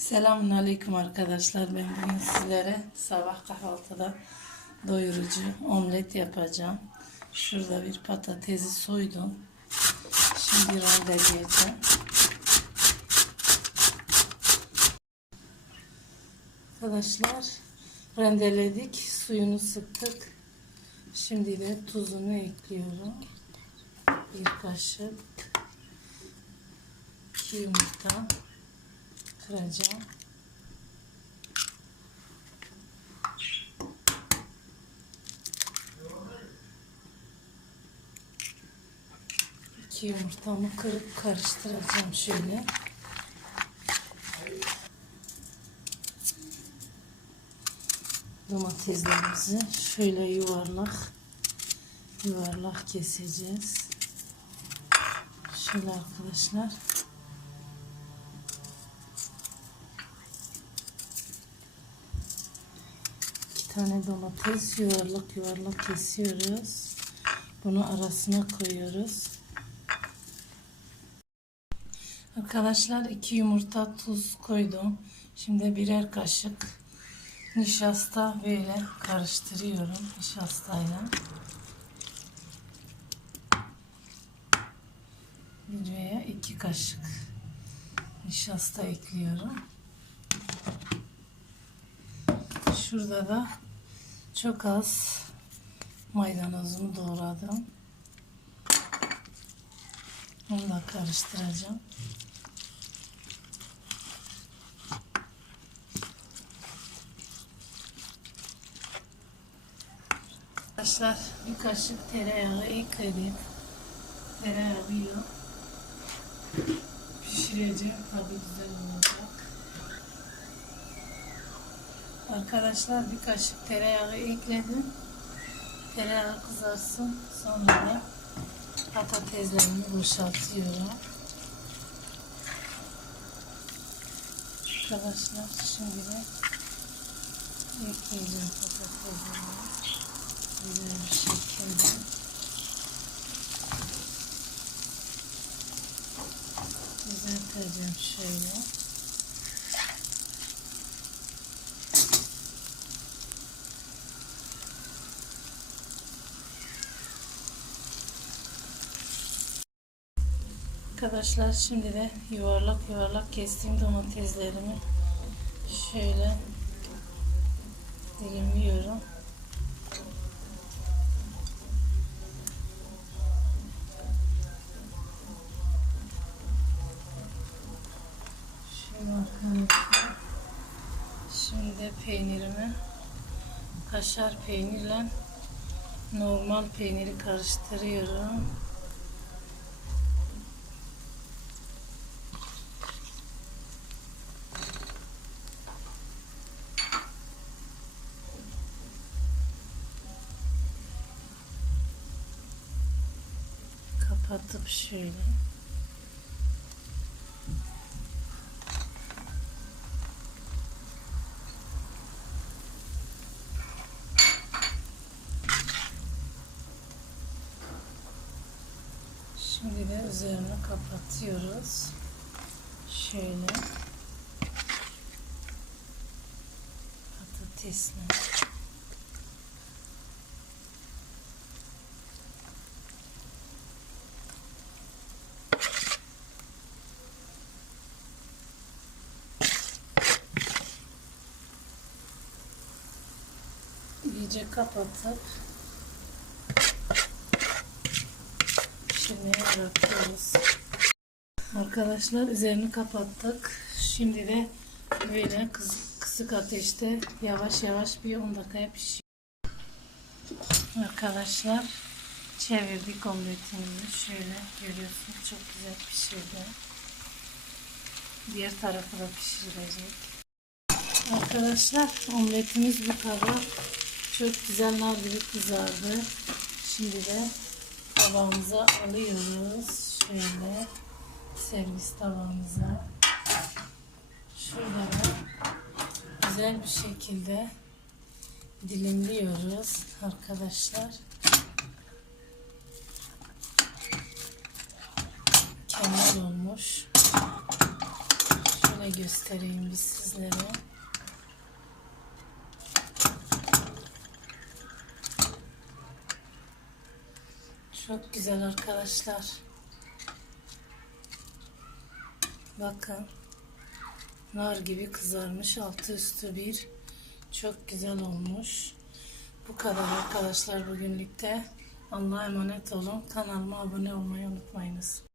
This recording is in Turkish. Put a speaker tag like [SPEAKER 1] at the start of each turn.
[SPEAKER 1] Selamun Aleyküm arkadaşlar. Ben bugün sizlere sabah kahvaltıda doyurucu omlet yapacağım. Şurada bir patatesi soydum. Şimdi rendeleyeceğim. Arkadaşlar rendeledik. Suyunu sıktık. Şimdi de tuzunu ekliyorum. Bir kaşık. iki yumurta kıracağım. İki yumurtamı kırıp karıştıracağım şöyle. Domateslerimizi şöyle yuvarlak yuvarlak keseceğiz. Şöyle arkadaşlar. İki tane domates yuvarlak yuvarlak kesiyoruz. Bunu arasına koyuyoruz. Arkadaşlar iki yumurta tuz koydum. Şimdi birer kaşık nişasta böyle karıştırıyorum nişastayla. Bir veya iki kaşık nişasta ekliyorum. Şurada da çok az maydanozumu doğradım. Onu da karıştıracağım. Arkadaşlar bir kaşık tereyağı ekledim. Tereyağıyla pişireceğim. Tabi güzel olacak. Arkadaşlar bir kaşık tereyağı ekledim. Tereyağı kızarsın. Sonra patateslerimi boşaltıyorum. Arkadaşlar şimdi de ekleyeceğim patateslerimi. Güzel bir şekilde. Düzelteceğim şöyle. Arkadaşlar şimdi de yuvarlak yuvarlak kestiğim domateslerimi şöyle dilimliyorum. Şimdi de peynirimi kaşar peynirle normal peyniri karıştırıyorum. Kapatıp şöyle. Şimdi de üzerini kapatıyoruz. Şöyle. Patatesle. İyice kapatıp pişirmeye bırakıyoruz. Arkadaşlar üzerini kapattık. Şimdi de böyle kız, kısık ateşte yavaş yavaş bir 10 dakikaya pişiyor. Arkadaşlar çevirdik omletimizi. Şöyle görüyorsunuz çok güzel pişirdi. Diğer tarafı da pişirecek. Arkadaşlar omletimiz bu kadar. Çok güzel nar kızardı. Şimdi de tabağımıza alıyoruz. Şöyle servis tabağımıza. Şurada da güzel bir şekilde dilimliyoruz arkadaşlar. Kenar olmuş. Şöyle göstereyim biz sizlere. Çok güzel arkadaşlar. Bakın. Nar gibi kızarmış. Altı üstü bir. Çok güzel olmuş. Bu kadar arkadaşlar bugünlükte. Allah'a emanet olun. Kanalıma abone olmayı unutmayınız.